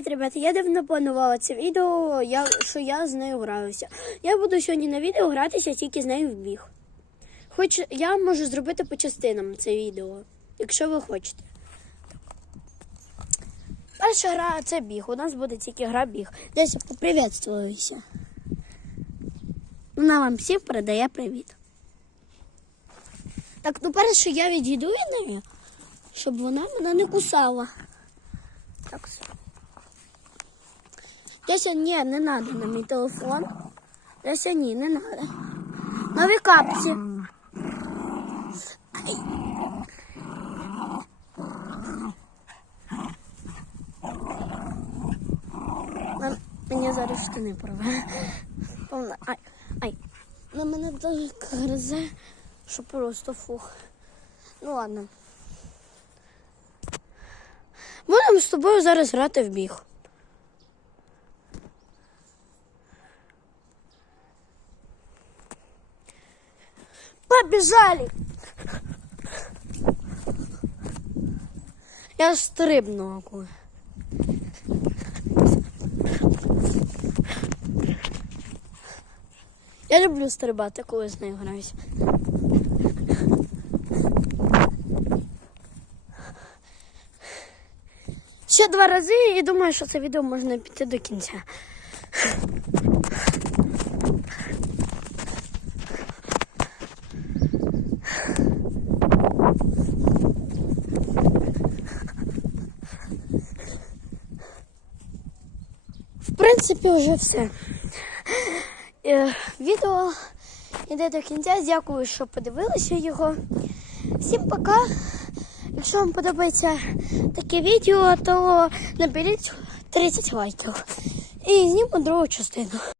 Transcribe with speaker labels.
Speaker 1: Привіт, ребята! Я давно планувала це відео, я, що я з нею граюся. Я буду сьогодні на відео гратися тільки з нею в біг. Хоч я можу зробити по частинам це відео, якщо ви хочете. Перша гра це біг. У нас буде тільки гра біг. Десь поприветствуюся. Вона вам всім передає привіт. Так, ну перше я відійду від неї, щоб вона мене не кусала. Так. Дяся, ні, не треба на мій телефон. Дяся, ні, не треба. Нові капці. Мені зараз штани порве. Повна- Ай, ай. На мене так гризе, що просто фух. Ну ладно. Будемо з тобою зараз грати в біг. Побежали! Я стрибну. акула. Я люблю стрибати, коли з нею граюсь. Ще два рази і думаю, що це відео можна піти до кінця. Принципі, вже все. Е, Відео йде до кінця. Дякую, що подивилися його. Всім пока. Якщо вам подобається таке відео, то наберіть 30 лайків. І зніму другу частину.